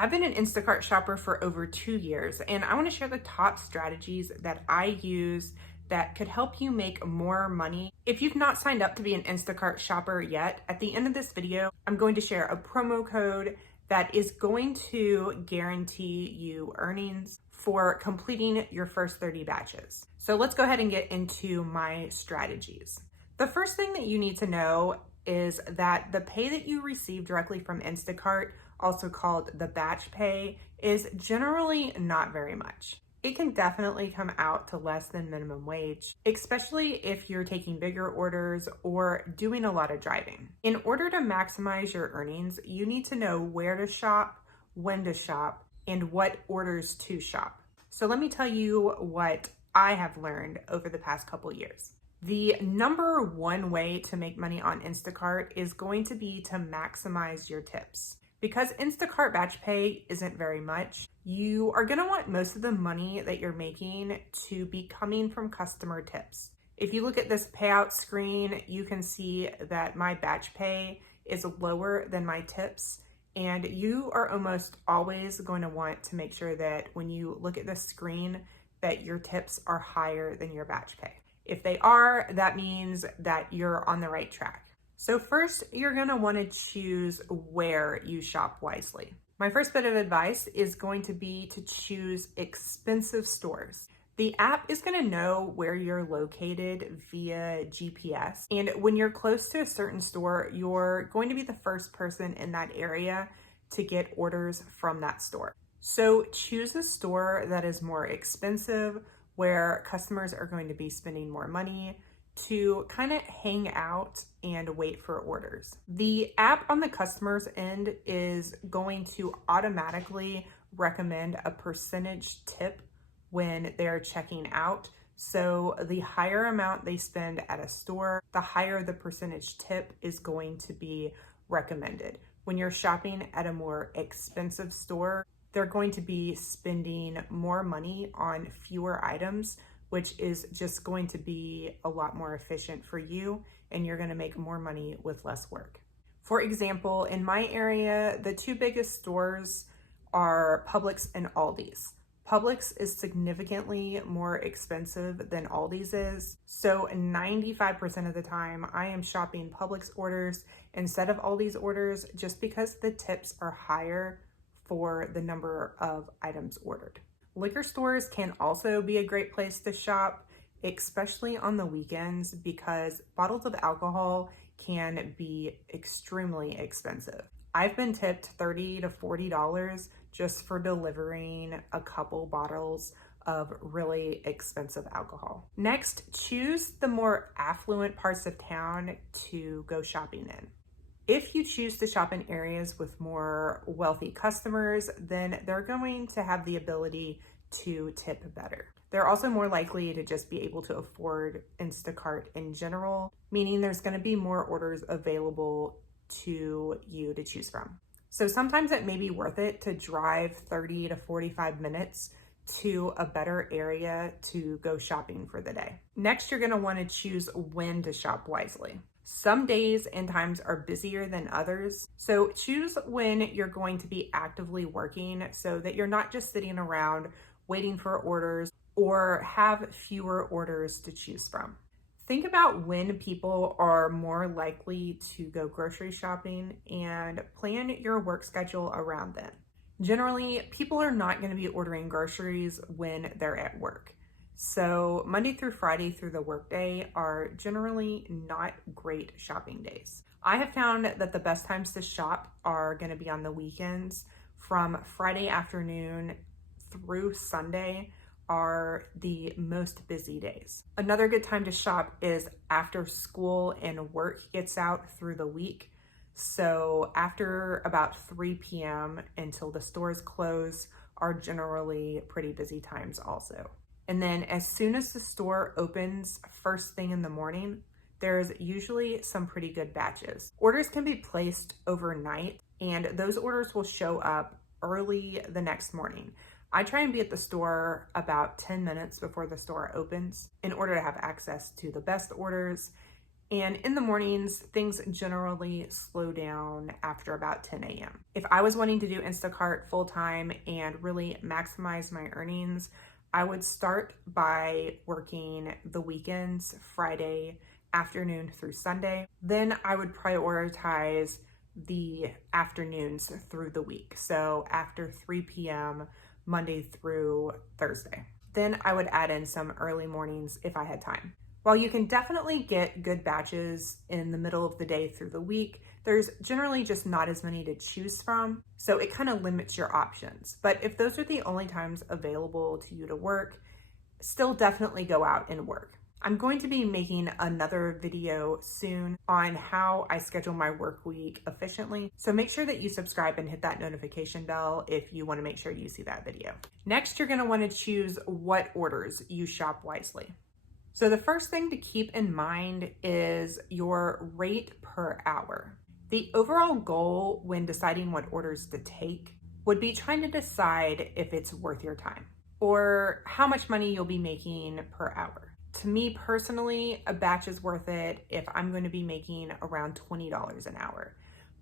I've been an Instacart shopper for over 2 years, and I want to share the top strategies that I use that could help you make more money. If you've not signed up to be an Instacart shopper yet, at the end of this video, I'm going to share a promo code that is going to guarantee you earnings for completing your first 30 batches. So let's go ahead and get into my strategies. The first thing that you need to know is that the pay that you receive directly from Instacart, also called the batch pay, is generally not very much. It can definitely come out to less than minimum wage, especially if you're taking bigger orders or doing a lot of driving. In order to maximize your earnings, you need to know where to shop, when to shop, and what orders to shop. So let me tell you what I have learned over the past couple years. The number one way to make money on Instacart is going to be to maximize your tips. Because Instacart batch pay isn't very much, you are going to want most of the money that you're making to be coming from customer tips. If you look at this payout screen, you can see that my batch pay is lower than my tips, and you are almost always going to want to make sure that when you look at this screen that your tips are higher than your batch pay. If they are, that means that you're on the right track. So first, you're gonna wanna choose where you shop wisely. My first bit of advice is going to be to choose expensive stores. The app is gonna know where you're located via GPS. And when you're close to a certain store, you're going to be the first person in that area to get orders from that store. So choose a store that is more expensive, where customers are going to be spending more money to kind of hang out and wait for orders. The app on the customer's end is going to automatically recommend a percentage tip when they're checking out. So the higher amount they spend at a store, the higher the percentage tip is going to be recommended. When you're shopping at a more expensive store, they're going to be spending more money on fewer items, which is just going to be a lot more efficient for you, and you're going to make more money with less work. For example, in my area, the two biggest stores are Publix and Aldi's. Publix is significantly more expensive than Aldi's is, so 95% of the time I am shopping Publix orders instead of Aldi's orders just because the tips are higher for the number of items ordered. Liquor stores can also be a great place to shop, especially on the weekends, because bottles of alcohol can be extremely expensive. I've been tipped $30 to $40 just for delivering a couple bottles of really expensive alcohol. Next, choose the more affluent parts of town to go shopping in. If you choose to shop in areas with more wealthy customers, then they're going to have the ability to tip better. They're also more likely to just be able to afford Instacart in general, meaning there's going to be more orders available to you to choose from. So sometimes it may be worth it to drive 30 to 45 minutes to a better area to go shopping for the day. Next, you're going to want to choose when to shop wisely. Some days and times are busier than others, so choose when you're going to be actively working so that you're not just sitting around waiting for orders or have fewer orders to choose from. Think about when people are more likely to go grocery shopping and plan your work schedule around them. Generally, people are not going to be ordering groceries when they're at work. So Monday through Friday through the workday are generally not great shopping days. I have found that the best times to shop are going to be on the weekends. From Friday afternoon through Sunday are the most busy days. Another good time to shop is after school and work gets out through the week. So after about 3 p.m. until the stores close are generally pretty busy times also. And then as soon as the store opens first thing in the morning, there's usually some pretty good batches. Orders can be placed overnight, and those orders will show up early the next morning. I try and be at the store about 10 minutes before the store opens in order to have access to the best orders And in the mornings, things generally slow down after about 10 a.m. If I was wanting to do Instacart full time and really maximize my earnings, I would start by working the weekends, Friday afternoon through Sunday. Then I would prioritize the afternoons through the week. So after 3 p.m., Monday through Thursday. Then I would add in some early mornings if I had time. While you can definitely get good batches in the middle of the day through the week, there's generally just not as many to choose from, so it kind of limits your options. But if those are the only times available to you to work, still definitely go out and work. I'm going to be making another video soon on how I schedule my work week efficiently, so make sure that you subscribe and hit that notification bell if you want to make sure you see that video. Next, you're going to want to choose what orders you shop wisely. So the first thing to keep in mind is your rate per hour. The overall goal when deciding what orders to take would be trying to decide if it's worth your time or how much money you'll be making per hour. To me personally, a batch is worth it if I'm going to be making around $20 an hour.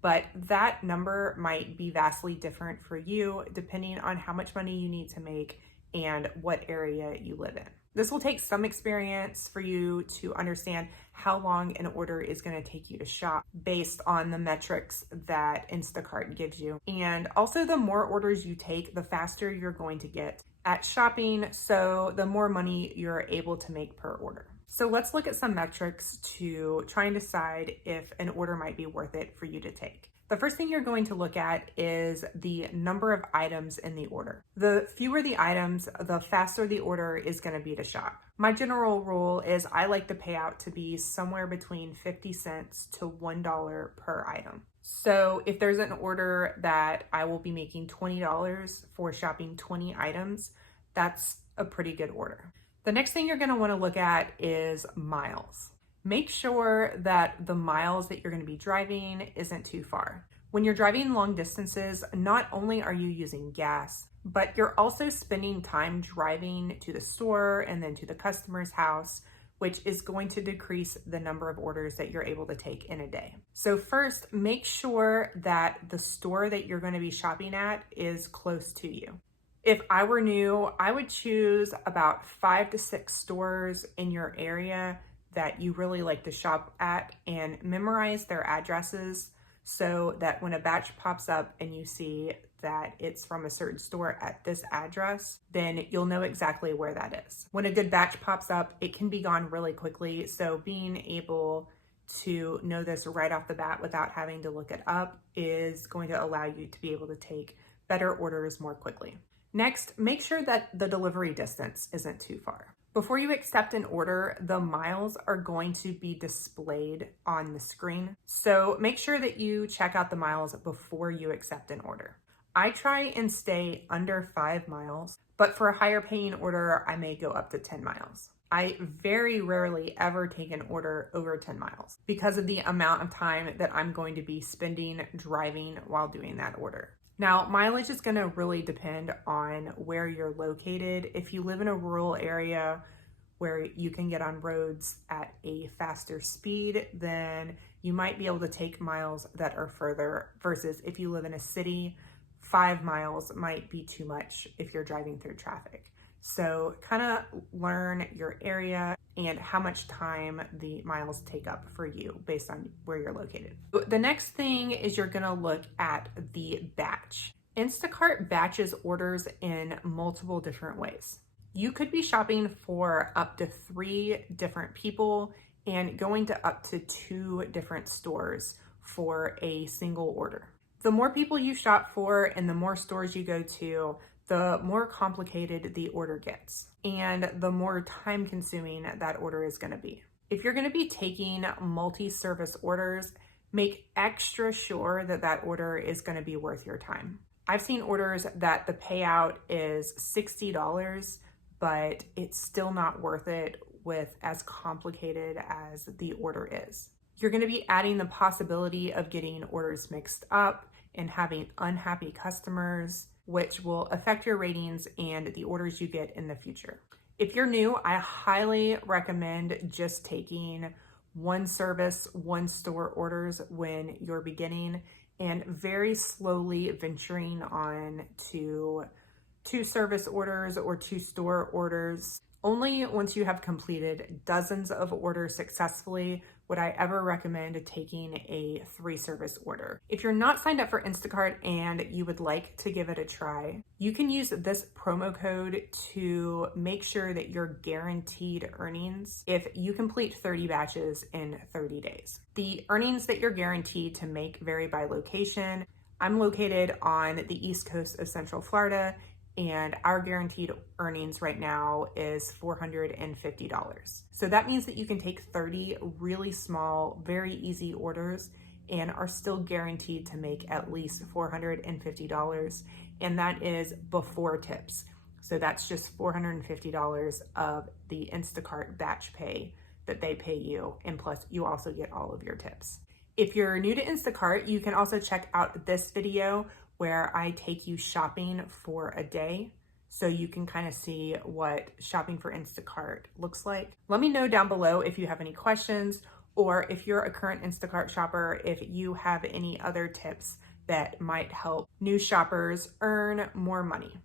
But that number might be vastly different for you depending on how much money you need to make and what area you live in. This will take some experience for you to understand how long an order is going to take you to shop based on the metrics that Instacart gives you. And also, the more orders you take, the faster you're going to get at shopping, so the more money you're able to make per order. So let's look at some metrics to try and decide if an order might be worth it for you to take. The first thing you're going to look at is the number of items in the order. The fewer the items, the faster the order is going to be to shop. My general rule is I like the payout to be somewhere between 50 cents to $1 per item. So if there's an order that I will be making $20 for shopping 20 items, that's a pretty good order. The next thing you're going to want to look at is miles. Make sure that the miles that you're going to be driving isn't too far. When you're driving long distances, not only are you using gas, but you're also spending time driving to the store and then to the customer's house, which is going to decrease the number of orders that you're able to take in a day. So first, make sure that the store that you're going to be shopping at is close to you. If I were new, I would choose about 5 to 6 stores in your area that you really like to shop at and memorize their addresses so that when a batch pops up and you see that it's from a certain store at this address, then you'll know exactly where that is. When a good batch pops up, it can be gone really quickly. So being able to know this right off the bat without having to look it up is going to allow you to be able to take better orders more quickly. Next, make sure that the delivery distance isn't too far. Before you accept an order, the miles are going to be displayed on the screen. So make sure that you check out the miles before you accept an order. I try and stay under 5 miles, but for a higher paying order, I may go up to 10 miles. I very rarely ever take an order over 10 miles because of the amount of time that I'm going to be spending driving while doing that order. Now, mileage is going to really depend on where you're located. If you live in a rural area where you can get on roads at a faster speed, then you might be able to take miles that are further, versus if you live in a city, 5 miles might be too much if you're driving through traffic. So kind of learn your area and how much time the miles take up for you based on where you're located. The next thing is you're gonna look at the batch. Instacart batches orders in multiple different ways. You could be shopping for up to 3 different people and going to up to 2 different stores for a single order. The more people you shop for and the more stores you go to, the more complicated the order gets and the more time consuming that order is going to be. If you're going to be taking multi-service orders, make extra sure that that order is going to be worth your time. I've seen orders that the payout is $60, but it's still not worth it with as complicated as the order is. You're going to be adding the possibility of getting orders mixed up and having unhappy customers, which will affect your ratings and the orders you get in the future. If you're new, I highly recommend just taking one service, one store orders when you're beginning, and very slowly venturing on to two service orders or two store orders. Only once you have completed dozens of orders successfully would I ever recommend taking a 3-service order. If you're not signed up for Instacart and you would like to give it a try, you can use this promo code to make sure that you're guaranteed earnings if you complete 30 batches in 30 days. The earnings that you're guaranteed to make vary by location. I'm located on the East Coast of Central Florida, and our guaranteed earnings right now is $450. So that means that you can take 30 really small, very easy orders and are still guaranteed to make at least $450. And that is before tips. So that's just $450 of the Instacart batch pay that they pay you. And plus you also get all of your tips. If you're new to Instacart, you can also check out this video where I take you shopping for a day so you can kind of see what shopping for Instacart looks like. Let me know down below if you have any questions, or if you're a current Instacart shopper, if you have any other tips that might help new shoppers earn more money.